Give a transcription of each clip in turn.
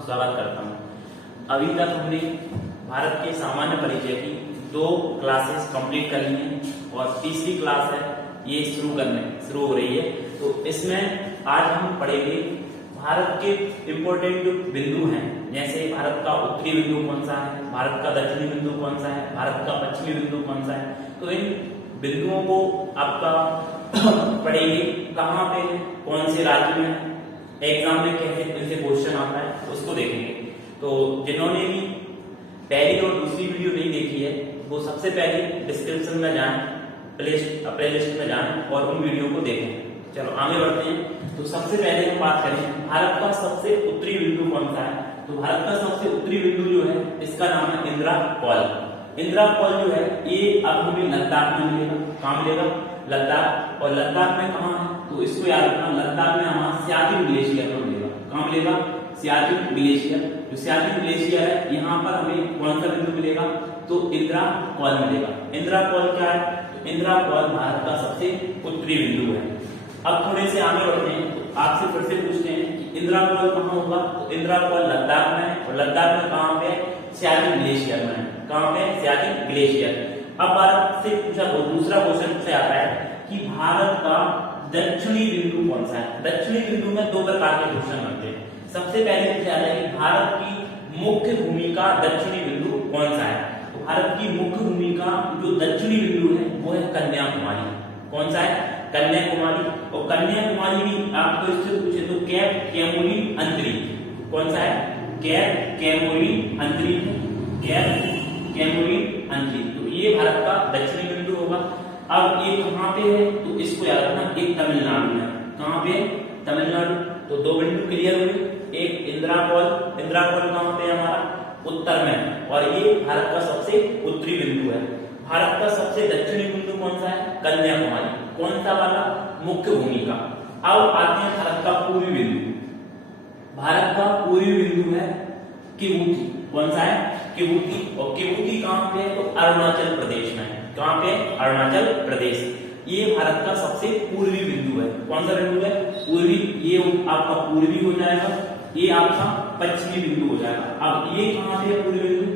स्वागत करता हूँ। अभी तक हमने भारत के सामान्य परिचय की 2 क्लासेस कंप्लीट कर ली हैं और तीसरी क्लास है ये शुरू हो रही है। तो इसमें आज हम पढ़ेंगे भारत के इम्पोर्टेंट जो बिंदु हैं, जैसे भारत का उत्तरी बिंदु कौन सा है, भारत का दक्षिणी बिंदु कौन सा है, भारत का पश्चिमी बिंदु कौन सा है। तो इन बिंदुओं को आपका पढ़ेंगे, कहाँ पे है, कौन से राज्य में है, एग्जाम में कैसे इनसे क्वेश्चन आता है उसको देखेंगे। तो जिन्होंने भी पहली और दूसरी वीडियो नहीं देखी है वो सबसे पहले डिस्क्रिप्शन में जाएं, प्लेलिस्ट में जाएं और उन वीडियो को देखें। चलो आगे बढ़ते हैं। तो सबसे पहले हम बात करें भारत का सबसे उत्तरी बिंदु कौन सा है। तो भारत का सबसे उत्तरी बिंदु जो है इसका नाम है इंदिरा कॉल। इंदिरा कॉल जो है ये अब हमें लद्दाख में मिलेगा। कहाँ मिलेगा? लद्दाख। और लद्दाख में कहाँ है तो इसको याद रखना, लद्दाख में हमारा सियाचिन ग्लेशियर में मिलेगा। कहाँ मिलेगा? सियाचिन ग्लेशियर। जो सियाचिन ग्लेशियर है यहाँ पर हमें कौन सा बिंदु मिलेगा तो इंदिरा कॉल मिलेगा। इंदिरा कॉल क्या है? तो इंदिरा कॉल भारत का सबसे उत्तरी बिंदु है। अब थोड़े से आगे बढ़ते हैं तो आपसे फिर से पूछते हैं कि इंदिरा कॉल कहाँ होगा। तो इंदिरा कॉल लद्दाख में है और लद्दाख में कहाँ पे? सियाचिन ग्लेशियर में है। कहाँ पे? सियाचिन ग्लेशियर। अब भारत से पूछा तो दूसरा क्वेश्चन से आता है कि भारत का दक्षिणी बिंदु कौन सा है। दक्षिणी बिंदु में 2 प्रकार के क्वेश्चन बनते हैं। सबसे पहले पूछा जाता है कि भारत की मुख्य भूमि का दक्षिणी बिंदु कौन सा है। तो भारत की मुख्य भूमि का जो दक्षिणी बिंदु है वो है कन्याकुमारी। कौन सा है? कन्याकुमारी। और कन्याकुमारी भी आपको इससे पूछे तो कैप कैमूरी अंतरिक्ष कौन सा है? कैप कैमूरी अंतरिक्ष। कैप कैमूरी अंतरिक्ष। तो ये भारत का दक्षिणी बिंदु होगा। अब ये कहाँ पे है तो इसको याद रखना, एक तमिलनाडु में। कहाँ पे? तमिलनाडु। तो 2 बिंदु क्लियर हुए। एक इंदिरा कॉल। इंदिरा कॉल कहाँ पे हमारा? उत्तर में। और ये भारत का सबसे उत्तरी बिंदु है। भारत का सबसे दक्षिणी बिंदु कौन सा है? कन्याकुमारी। कौन सा वाला? मुख्य भूमि का। अब आते हैं भारत का पूर्वी बिंदु। भारत का पूर्वी बिंदु है किबूती। कौन सा है? किबूती। और किबूती कहाँ पे है तो अरुणाचल प्रदेश में। कहाँ पे? अरुणाचल प्रदेश। ये भारत का सबसे पूर्वी बिंदु है। कौन सा बिंदु है? पूर्वी। ये आपका पूर्वी हो जाएगा, ये आपका पश्चिमी बिंदु हो जाएगा। अब ये कहाँ पे है पूर्वी बिंदु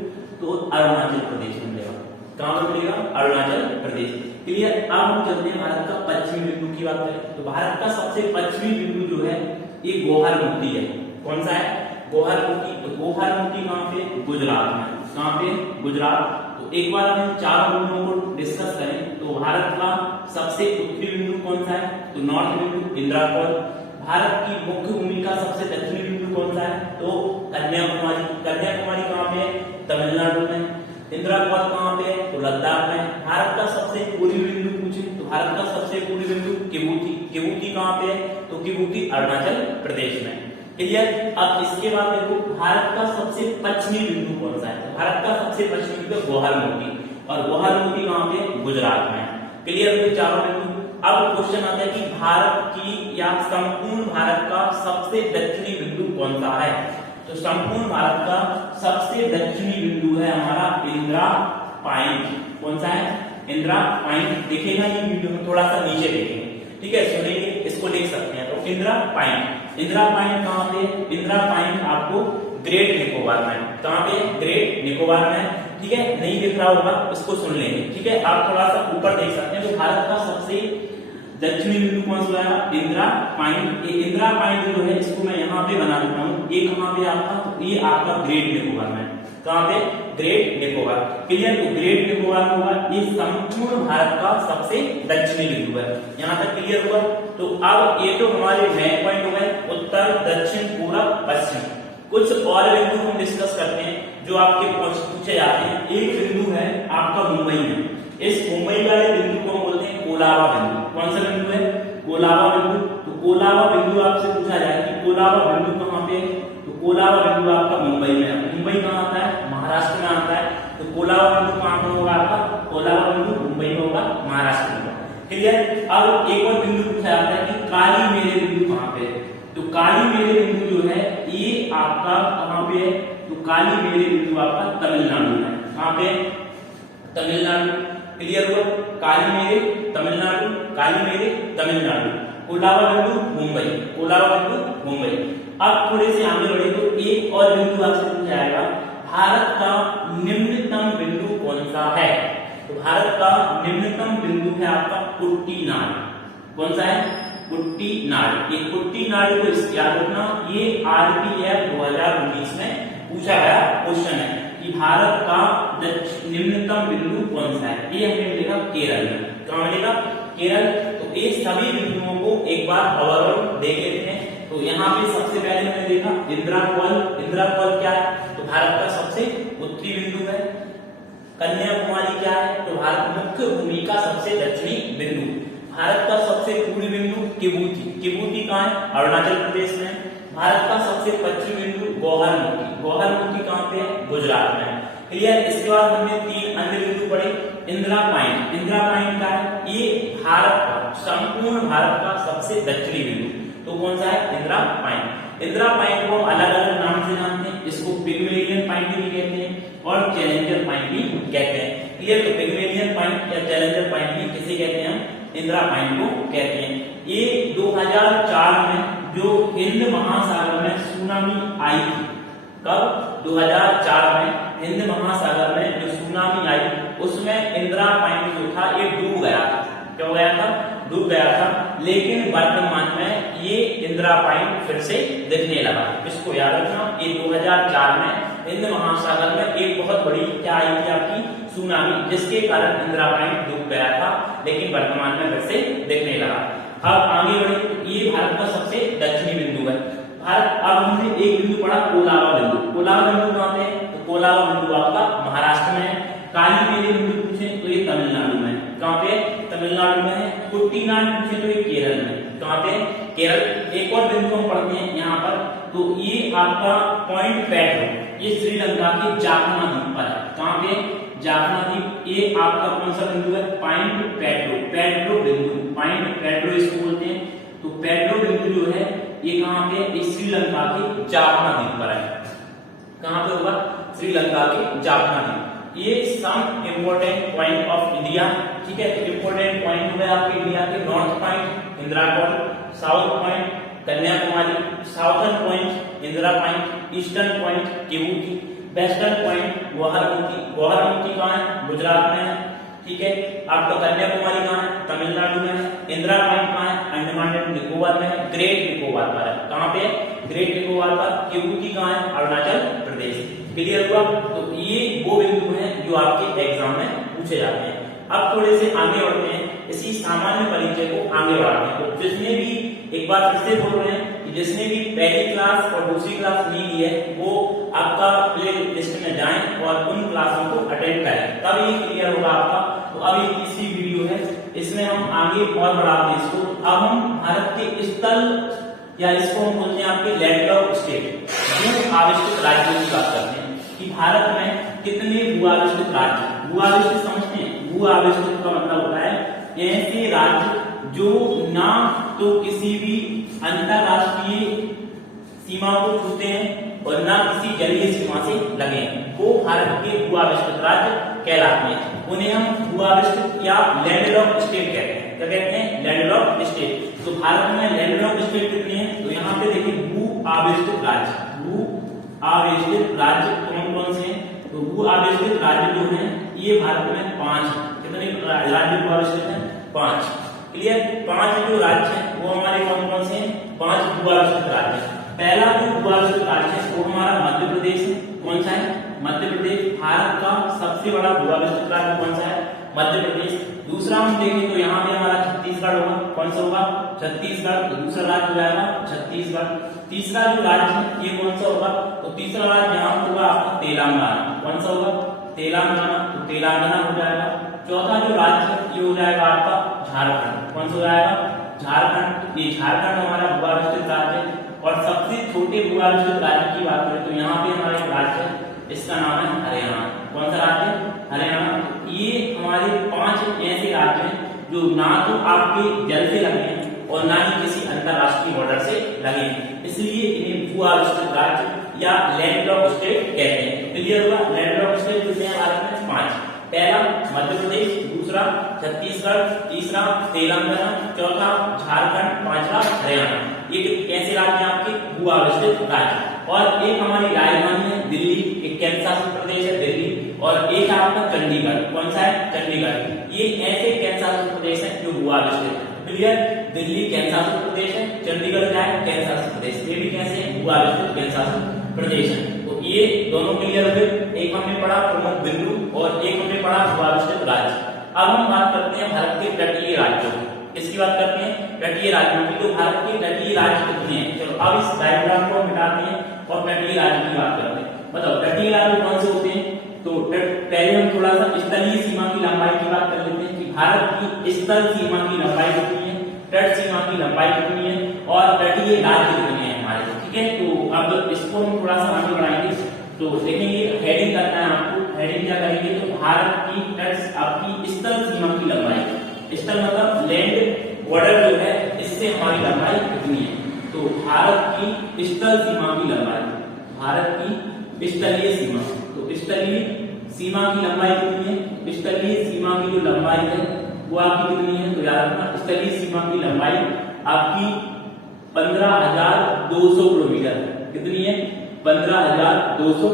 तो अरुणाचल प्रदेश में मिलेगा। कहाँ पर मिलेगा? अरुणाचल प्रदेश। क्लियर। अब हम चलते हैं भारत का पश्चिमी बिंदु की बात करें तो भारत का सबसे पश्चिमी बिंदु जो है ये गोहारमुखी है। कौन सा है? गोहारमुखी। तो गोहारमुखी कहाँ पे? गुजरात में। कहाँ पे? गुजरात। तो एक बार हम 4 बिंदुओं को डिस्कस करें तो भारत का सबसे उत्तरी बिंदु कौन सा है तो नॉर्थ बिंदु इंदिरा कॉल। भारत की मुख्य भूमि का सबसे दक्षिणी बिंदु कौन सा है तो कन्याकुमारी। कन्याकुमारी कहाँ पे? तमिलनाडु में। इंदिरा कॉल कहाँ पे है तो लद्दाख में। भारत का सबसे पूर्वी बिंदु पूछे तो भारत का सबसे पूर्वी बिंदु किबूती। किबूती कहाँ पे है तो किबूती अरुणाचल प्रदेश में। क्लियर। अब इसके बाद देखो भारत का सबसे पश्चिमी बिंदु कौन सा है। भारत का सबसे पश्चिमी बिंदु गोहारमुखी। और गोहारमुखी कहाँ पे? गुजरात में। क्लियर हुए चारों बिंदु। अब क्वेश्चन आता है कि भारत की या संपूर्ण भारत का सबसे दक्षिणी बिंदु कौन सा है। तो संपूर्ण भारत का सबसे दक्षिणी बिंदु है हमारा इंदिरा पॉइंट। कौन सा है? इंदिरा पॉइंट। देखेगा ये वीडियो में थोड़ा सा नीचे देखेंगे, ठीक है, सुनेंगे, इसको लिख सकते हैं। तो इंदिरा पॉइंट। इंदिरा पॉइंट कहाँ पे? इंदिरा पॉइंट आपको ग्रेट निकोबार में। कहाँ पे? ग्रेट निकोबार में। ठीक है, नहीं दिख रहा होगा उसको सुन लेंगे। ठीक है, आप थोड़ा सा ऊपर देख सकते हैं। तो भारत का सबसे दक्षिणी बिंदु कौन सा है? इंदिरा पॉइंट। ये इंदिरा पॉइंट जो है इसको मैं यहाँ पे बना देता हूँ। ये कहाँ पे आपका? तो ये आपका ग्रेट निकोबार में। कहाँ पे? ग्रेट निकोबार। क्लियर। तो ग्रेट निकोबार में होगा। ये संपूर्ण भारत का सबसे दक्षिणी बिंदु है। यहाँ तक क्लियर हुआ। तो अब ये तो हमारे मेन पॉइंट हो गए, उत्तर, दक्षिण, पूरब, पश्चिम। कुछ और बिंदु हम डिस्कस करते हैं जो आपके पूछे जाते हैं। एक बिंदु है आपका मुंबई में। इस मुंबई वाले बिंदु को बोलते हैं कोलाबा बिंदु। कौन सा बिंदु है? कोलाबा बिंदु। तो कोलाबा बिंदु आपसे पूछा जाए कि कोलाबा बिंदु कहाँ पे है तो कोलाबा बिंदु आपका मुंबई में है। मुंबई कहाँ आता है? महाराष्ट्र में आता है। तो कोलाबा बिंदु कहाँ पर होगा आपका? कोलाबा बिंदु मुंबई में होगा, महाराष्ट्र में। क्लियर। अब एक और बिंदु पूछा जाता है कि काली मेरे बिंदु कहाँ पे है। तो काली मेरे बिंदु जो है ये आपका कहाँ पे है तो काली मेरे बिंदु आपका तमिलनाडु में। कहाँ पे? तमिलनाडु। क्लियर हुआ। काली मेरे तमिलनाडु, काली मेरे तमिलनाडु। कोलाबा बिंदु मुंबई। कोलाबा बिंदु मुंबई। अब थोड़े से आगे बढ़े तो ये एक और बिंदु आपसे पूछा जाएगा, भारत का निम्नतम बिंदु कौन सा है? तो भारत का निम्नतम बिंदु है आपका कुट्टीनाड। कौन सा है? कुट्टीनाड। ये कुट्टीनाड को याद रखना, ये आरपीएफ 2019 में पूछा गया क्वेश्चन है कि भारत का निम्नतम बिंदु कौन सा है। ये हमने लिखा केरल में। कहां मिलेगा? केरल। तो ये सभी बिंदुओं को एक बार ओवरऑल देख लेते हैं। तो यहाँ पे सबसे पहले हमने देखा इंद्राकौल। इंद्राकौल क्या है? तो भारत का सबसे उत्तरी बिंदु है। कन्याकुमारी क्या है? तो भारत मुख्य भूमि का सबसे दक्षिणी बिंदु। भारत का सबसे पूर्वी बिंदु किबूती। किबूती कहाँ है? अरुणाचल प्रदेश में। भारत का सबसे पश्चिमी बिंदु गौहरमुखी। गौहरमुखी कहाँ पे है? गुजरात में। क्लियर। इसके बाद हमने 3 अन्य बिंदु पढ़े। इंदिरा पॉइंट। इंदिरा पॉइंट का है? ये भारत का, संपूर्ण भारत का सबसे दक्षिणी बिंदु। तो कौन सा है? इंदिरा पॉइंट। इंदिरा पॉइंट को अलग अलग नाम से जानते हैं। इसको पिग्मेलियन पॉइंट भी कहते हैं और चैलेंजर पॉइंट भी कहते हैं। क्लियर। तो पिग्मेलियन पॉइंट या चैलेंजर पॉइंट भी किसे कहते हैं? हम इंदिरा पॉइंट को कहते हैं। ये 2004 में जो हिंद महासागर में सुनामी आई थी, कब? 2004 में हिंद महासागर में जो सुनामी आई, उसमें इंदिरा पॉइंट जो था ये डूब गया था। क्या हो गया था? डूब गया था। लेकिन वर्तमान में ये इंदिरा पॉइंट फिर से दिखने लगा। इसको याद रखना, ये 2004 में हिंद महासागर में एक बहुत बड़ी क्या आई थी आपकी? सुनामी, जिसके कारण इंदिरा पॉइंट डूब गया था, लेकिन वर्तमान में फिर से दिखने लगा। अब आगे बढ़े। ये भारत का सबसे दक्षिणी बिंदु है। भारत। अब हमने एक बिंदु पढ़ा कोलाबा बिंदु। कोलाबा बिंदु कहाँ पे है? तो कोलाबा बिंदु आपका महाराष्ट्र में है। काली मेरी बिंदु पूछे तो ये तमिलनाडु में। कहाँ पे? तमिलनाडु में है। कुट्टीनाड पूछे तो ये केरल में। कहाँ पे? केरल। एक और बिंदु हम पढ़ते हैं यहाँ पर। तो ये आपका पॉइंट पेट्रो, ये श्रीलंका के जाफना द्वीप पर है। कहाँ पे? जाफना द्वीप। ये आपका कौन सा बिंदु है? Point petro. पेट्रो बिंदु, पॉइंट पेट्रो इसको बोलते हैं। तो पेट्रो बिंदु जो है ये कहाँ पे? ये श्रीलंका के जाफना द्वीप पर है। कहाँ पे होगा? श्रीलंका के जाफना द्वीप। ये some important point of India. ठीक है। तो इंपोर्टेंट पॉइंट हुए आपके इंडिया के। North point Indira Col, south point Kanyakumari, southern point Indira point, eastern point Kibithu, western point Gauharmukhi. Gauharmukhi कहाँ है? गुजरात में है। ठीक है। आपका कन्याकुमारी कहाँ है? तमिलनाडु में है। इंदिरा पॉइंट कहाँ है? अंडमान एंड निकोबार में है। ग्रेट निकोबार पर है। कहाँ पे? ग्रेट निकोबार पर। किबूती कहाँ है? अरुणाचल प्रदेश। क्लियर हुआ? तो ये वो बिंदु हैं जो आपके एग्जाम में पूछे जाते हैं। अब थोड़े से आगे बढ़ते हैं, इसी सामान्य परिचय को आगे बढ़ाते हैं। तो जिसने भी, एक बार फिर से बोल रहे हैं कि जिसने भी पहली क्लास और दूसरी क्लास ली ली है वो आपका प्ले लिस्ट में जाएं और उन क्लासों को अटेंड करें, तब ये क्लियर होगा आपका। तो अब ये तीसरी वीडियो है, इसमें हम आगे और बढ़ाते हैं इसको। अब हम भारत के स्थल या इसको हम बोलते हैं आपके लैंड ऑफ स्टेट, भू आविष्कृत राज्यों की बात करते हैं कि भारत में कितने भू आविष्कृत राज्य। भू आविष्कृत समझते हैं? भू आविष्कृत का मतलब होता है ऐसे राज्य जो ना तो किसी भी अंतरराष्ट्रीय सीमा को छूते हैं और ना किसी जलीय सीमा से लगे हैं, वो भारत के भू आविष्कृत राज्य कहलाते हैं। उन्हें हम भू आविष्कृत या लैंड ऑफ स्टेट कहते हैं। क्या कहते हैं? Land of state. तो भारत में लैंड ऑफ स्टेट कितनी है? तो यहाँ पे देखिए भू आविष्कृत राज्य, भू आविष्कृत राज्य कौन कौन से हैं? तो भू आविष्कृत राज्य जो हैं ये भारत में 5 हैं। कितने राज्य भू आविष्कृत हैं? 5। क्लियर? 5 जो राज्य हैं वो हमारे कौन कौन से हैं? 5 भू आविष्कृत राज्य। पहला जो भू आविष्कृत राज्य है वो हमारा मध्य प्रदेश है। कौन सा है? मध्य प्रदेश। भारत का सबसे बड़ा भू आविष्कृत राज्य कौन सा है? मध्य प्रदेश। दूसरा हम देखें तो यहाँ पे हमारा छत्तीसगढ़ होगा। कौन सा होगा? छत्तीसगढ़। तो दूसरा राज्य हो जाएगा छत्तीसगढ़। तीसरा जो राज्य है ये कौन सा होगा? तो तीसरा राज्य यहाँ होगा आपका तेलंगाना। कौन सा होगा? तेलंगाना। तो तेलंगाना हो जाएगा। चौथा जो राज्य है ये हो जाएगा आपका झारखंड। कौन सा हो जाएगा? झारखंड। ये झारखंड हमारा भू आविष्कृत राज्य है। और सबसे छोटे भू आविष्कृत राज्य की बात करें तो यहाँ पे हमारा एक राज्य है, इसका नाम है हरियाणा। कौन सा राज्य? हरियाणा। ये हमारे 5 ऐसे राज्य हैं जो ना तो आपके जल से लगे हैं और ना ही किसी अंतरराष्ट्रीय बॉर्डर से लगे हैं, इसलिए इन्हें भू आविष्कृत राज्य या लैंड ऑफ स्टेट कहते हैं। क्लियर हुआ? लैंड ऑफ स्टेट कितने हैं भारत में? 5। पहला मध्य प्रदेश, दूसरा छत्तीसगढ़, तीसरा तेलंगाना, चौथा झारखंड, 5वां हरियाणा। ये कैसे राज्य हैं आपके? भू आविष्कृत राज्य। और एक हमारी राजधानी है दिल्ली, एक केंद्र शासित प्रदेश है दिल्ली, और एक है आपका चंडीगढ़। कौन सा है? चंडीगढ़। ये ऐसे केंद्र शासित प्रदेश है जो भू आविष्कृत है। क्लियर? दिल्ली केंद्र शासित प्रदेश है, चंडीगढ़ क्या है? केंद्र शासित प्रदेश। ये भी कैसे है? भू आविष्कृत केंद्र शासित प्रदेश है। तो ये दोनों क्लियर हो गए। एक हमने पढ़ा प्रमुख बिंदु और एक हमने पढ़ा भू आविष्कृत राज्य। अब हम बात करते हैं भारत के तटीय राज्यों की। किसकी बात करते हैं? तटीय राज्यों की। तो भारत के तटीय राज्य कितने हैं? चलो अब इस डायग्राम को मिटाते हैं और तटीय राज्य की बात करते हैं। बताओ तटीय राज्य कौन से होते हैं? तो पहले हम थोड़ा सा स्थलीय सीमा की लंबाई की बात कर लेते हैं कि भारत की स्थल सीमा की लंबाई कितनी है, तट सीमा की लंबाई कितनी है और तटीय राज्य कितने हैं हमारे। ठीक है, तो अब इसको हम थोड़ा सा आगे बढ़ाएंगे। तो देखेंगे हेडिंग करना है आपको। हेडिंग क्या करेंगे? तो भारत की तट आपकी स्थल सीमा की लंबाई, स्थल मतलब लैंड बॉर्डर जो है, इससे हमारी लंबाई कितनी है। तो भारत की स्थल सीमा की लंबाई, भारत की स्थलीय सीमा, तो स्थलीय सीमा की लंबाई कितनी है? स्थलीय सीमा की जो लंबाई है वो आपकी कितनी है? तो याद रखना स्थलीय सीमा की लंबाई आपकी 15,200 किलोमीटर। कितनी है? 15,200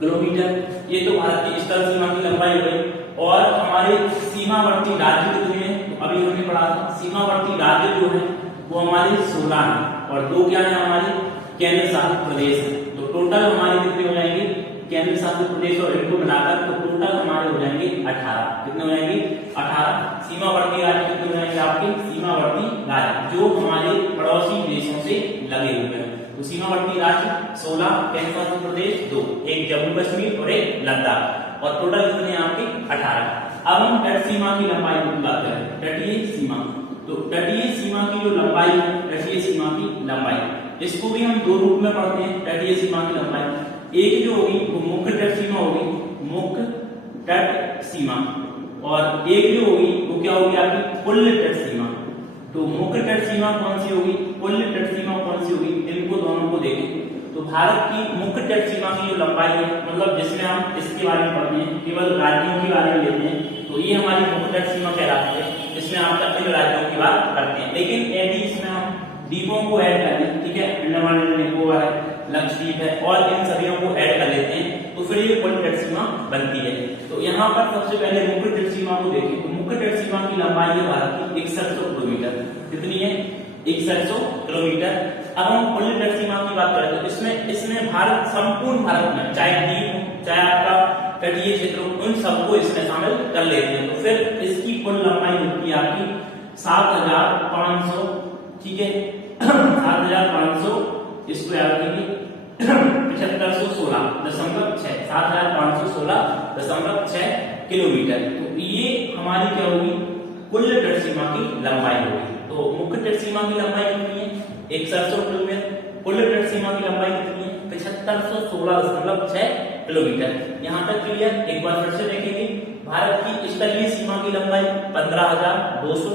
किलोमीटर। ये तो भारत की स्थल सीमा की लंबाई हो गई। और हमारे सीमावर्ती राज्य कितने हैं? तो अभी हमने पढ़ा था सीमावर्ती राज्य जो है वो हमारे 16 है और 2 क्या है? हमारे केंद्र शासित प्रदेश है। तो टोटल हमारे कितने हो जाएंगे केंद्र शासित प्रदेश और इनको मिलाकर? तो टोटल हमारे हो जाएंगे 18। कितने हो जाएंगे? 18 सीमावर्ती राज्य। कितने हो जाएंगे आपके सीमावर्ती राज्य जो हमारे पड़ोसी देशों से लगे हुए हैं? तो सीमावर्ती राज्य 16, केंद्र शासित प्रदेश 2, एक जम्मू कश्मीर और एक लद्दाख, और टोटल कितने आपके 18। अब हम तट सीमा की लंबाई की बात करें, तटीय सीमा। तो तटीय सीमा की जो लंबाई है, तटीय सीमा की लंबाई, इसको भी हम 2 रूप में पढ़ते हैं। तटीय सीमा की लंबाई एक जो होगी वो मुख्य तट सीमा होगी, मुख्य तट सीमा, और एक जो होगी वो क्या होगी आपकी कुल तट सीमा। तो मुख्य तट सीमा कौन सी होगी, कुल तट सीमा कौन सी होगी, इनको दोनों को देखें। तो भारत की मुख्य तट सीमा की जो लंबाई है, मतलब जिसमें हम इसके बारे में पढ़ते हैं, केवल राज्यों के बारे में लेते हैं, तो ये हमारी मुख्य तट सीमा कहलाती है। इसमें आप इन राज्यों की बात करते हैं, लेकिन यदि इसमें हम द्वीपों को ऐड कर लें, ठीक है, अंडमान एंड निकोबार है, लक्षद्वीप है, और इन सभी को ऐड कर लेते हैं, तो फिर ये कुल तट सीमा बनती है। तो यहाँ पर सबसे पहले मुख्य तट सीमा को देखें। तो मुख्य तट सीमा की लंबाई है भारत की 6100 किलोमीटर। कितनी है? 6100 किलोमीटर। अब हम कुल तट सीमा की बात करें तो इसमें भारत, संपूर्ण भारत में, चाहे द्वीप हो चाहे आपका तटीय क्षेत्र हो, उन सबको इसमें शामिल कर लेते हैं। तो फिर इसकी कुल लंबाई होती है आपकी 7500, ठीक है 7500, इसको याद रखिए 7516.6 7516.6 किलोमीटर। तो ये हमारी क्या होगी? कुल तट सीमा की लंबाई होगी। तो मुख्य तट सीमा की लंबाई कितनी है? 6100 किलोमीटर। कुल तट सीमा की लंबाई कितनी है? 7516.6 किलोमीटर। यहाँ तक क्लियर? एक बार फिर से देखेंगे। भारत की स्थलीय सीमा की लंबाई 15,200,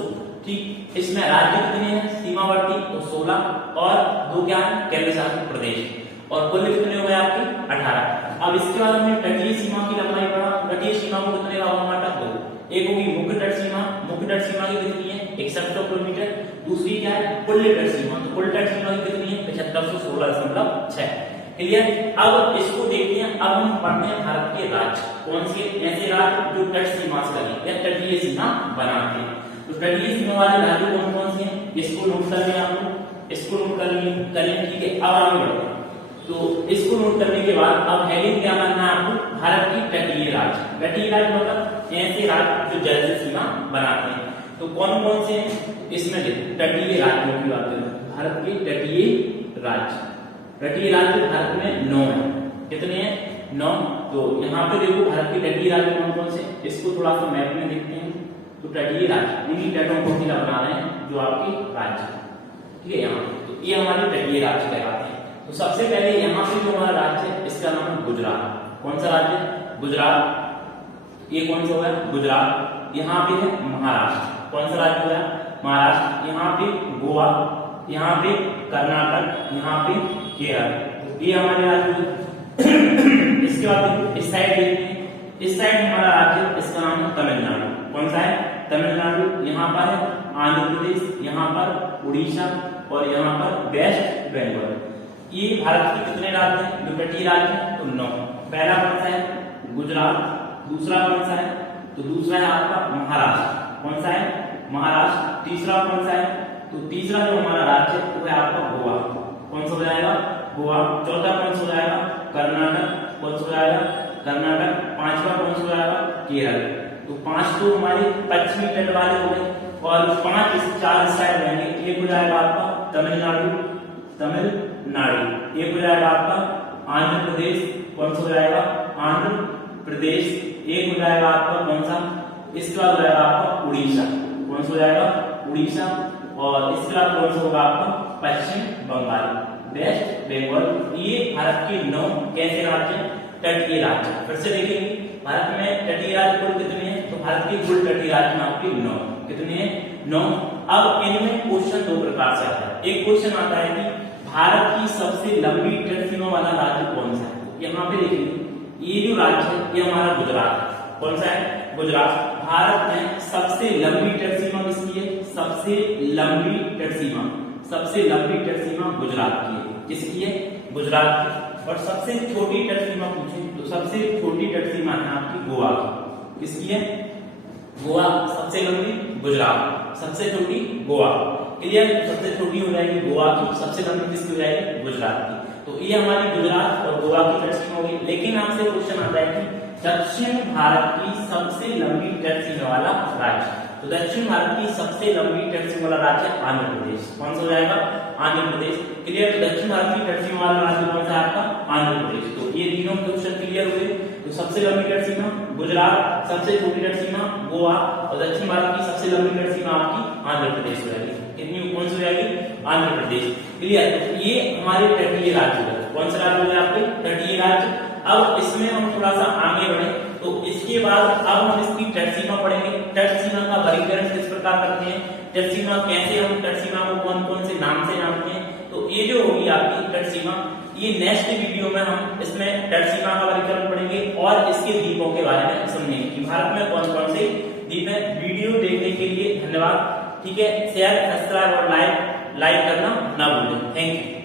ठीक। इसमें राज्य कितने हैं सीमावर्ती? तो 16, और 2 क्या है? केंद्र शासित प्रदेश, और कुल कितने हो गए आपके? 18। अब इसके बाद हमने तटीय सीमा की लंबाई पढ़ा। तटीय सीमा को कितने का बांटा? 2। एक होगी मुख्य तट सीमा, मुख्य तट सीमा की कितनी है? 6100 किलोमीटर। दूसरी क्या है? कुल तट सीमा, तो कुल तट सीमा की कितनी है? 7516.6। क्लियर? अब इसको देखते हैं। अब हम पढ़ते हैं भारत के राज्य, कौन से ऐसे राज्य जो तट सीमा से लगे या तटीय सीमा बनाते हैं। तो तटीय सीमा वाले राज्य कौन कौन से हैं? इसको नोट कर लें आपको, इसको नोट कर लें, ठीक है। अब आगे बढ़ते हैं। तो इसको नोट करने के बाद अब हेडिंग क्या करना है आपको? भारत की तटीय राज्य। तटीय राज्य मतलब ऐसे राज्य जो जल से सीमा बनाते हैं। तो कौन कौन से हैं इसमें? तटीय राज्यों की बात करें, भारत के तटीय राज्य। तटीय राज्य भारत में 9 है। कितने हैं? 9। तो यहाँ पे देखो भारत के तटीय राज्य कौन कौन से, इसको थोड़ा सा मैप में देखते हैं। तो तटीय राज्य इन्हीं तटों को बना रहे हैं जो आपके राज्य, ठीक है। यहाँ तो ये हमारे तटीय राज्य कहलाते हैं। तो सबसे पहले यहाँ पे जो हमारा राज्य है इसका नाम है गुजरात। कौन सा राज्य? गुजरात। ये कौन सा होगा? गुजरात। यहाँ पे है महाराष्ट्र। कौन सा राज्य होगा? महाराष्ट्र। यहाँ पे गोवा, यहाँ पे कर्नाटक, यहाँ पे केरल। तो ये हमारे राज्य। इसके बाद इस साइड देखते हैं। इस साइड हमारा राज्य, इसका नाम है तमिलनाडु। कौन सा है? तमिलनाडु। यहाँ पर है आंध्र प्रदेश, यहाँ पर उड़ीसा, और यहाँ पर वेस्ट बंगाल। ये भारत के कितने राज्य हैं जो तटीय राज्य हैं, तो 9। पहला कौन सा है, गुजरात। दूसरा कौन सा है, तो दूसरा है आपका महाराष्ट्र। कौन सा है, महाराष्ट्र। तीसरा कौन सा है, तो तीसरा जो हमारा राज्य है वो है आपका गोवा। कौन सा हो जाएगा, गोवा। चौथा कौन सा हो जाएगा, कर्नाटक। कौन सा हो जाएगा, कर्नाटक। पांचवा कौन सा हो जाएगा, केरल। तो 5 तो हमारे पश्चिमी तट वाले हो गए और 5 4 साइड रहेंगे। एक हो जाएगा आपका तमिलनाडु, तमिलनाडु। एक हो जाएगा आपका आंध्र प्रदेश। कौन सा हो जाएगा, आंध्र प्रदेश। एक हो जाएगा आपका कौन सा, इसके बाद हो जाएगा आपका उड़ीसा। कौन सा हो जाएगा, उड़ीसा। और इसके बाद कौन सा होगा आपका पश्चिम बंगाल, वेस्ट बंगाल। ये भारत के 9 कैसे राज्य, तटीय राज्य। फिर से देखेंगे भारत में तटीय राज्य कुल कितने हैं, तो भारत के कुल तटीय राज्य में आपके 9 कितने हैं, 9। अब इनमें क्वेश्चन 2 प्रकार से आता है। एक क्वेश्चन आता है कि भारत की सबसे लंबी तट सीमा वाला राज्य कौन सा है। यहाँ पे देखिए ये जो राज्य है ये हमारा गुजरात है। कौन सा है, गुजरात। भारत में सबसे लंबी तट सीमा किसकी है, सबसे लंबी तट सीमा, सबसे लंबी तट सीमा गुजरात की है। किसकी है, गुजरात की। और सबसे छोटी तट सीमा पूछे तो सबसे छोटी तट सीमा है आपकी गोवा की। किसकी है, गोवा। सबसे लंबी गुजरात, सबसे छोटी गोवा। क्लियर, सबसे छोटी हो जाएगी गोवा की, सबसे लंबी किसकी हो जाएगी, गुजरात की। तो ये हमारी गुजरात और गोवा की तट सीमा होगी। लेकिन आपसे क्वेश्चन आता है कि दक्षिण भारत की सबसे लंबी तट सीमा वाला राज्य, तो दक्षिण भारत की सबसे लंबी तट सीमा वाला राज्य आंध्र प्रदेश। कौन सा हो जाएगा, आंध्र प्रदेश। क्लियर, तो दक्षिण भारत की तट सीमा वाला राज्य कौन सा है आपका, आंध्र प्रदेश। तो ये तीनों क्वेश्चन क्लियर हुए। तो सबसे लंबी तट सीमा गुजरात, सबसे छोटी तट सीमा गोवा और दक्षिण भारत की सबसे लंबी तट सीमा आपकी आंध्र प्रदेश हो जाएगी। कितनी, कौन सी हो जाएगी, आंध्र प्रदेश। क्लियर, ये हमारे तटीय राज्य है। कौन सा राज्य हो गया आपके, तटीय राज्य। अब इसमें हम थोड़ा सा आगे बढ़े तो इसके बाद अब हम इसकी तट सीमा पढ़ेंगे। तट सीमा का वर्गीकरण किस प्रकार करते हैं, तट सीमा कैसे, हम तट सीमा को कौन कौन से नाम से जानते हैं। तो ये जो होगी आपकी तट सीमा, ये नेक्स्ट वीडियो में हम इसमें तट सीमा का वर्गीकरण पढ़ेंगे और इसके द्वीपों के बारे में समझेंगे कि भारत में कौन कौन से द्वीप है। वीडियो देखने के लिए धन्यवाद। ठीक है, शेयर, सब्सक्राइब और लाइक करना ना भूलें। Thank you.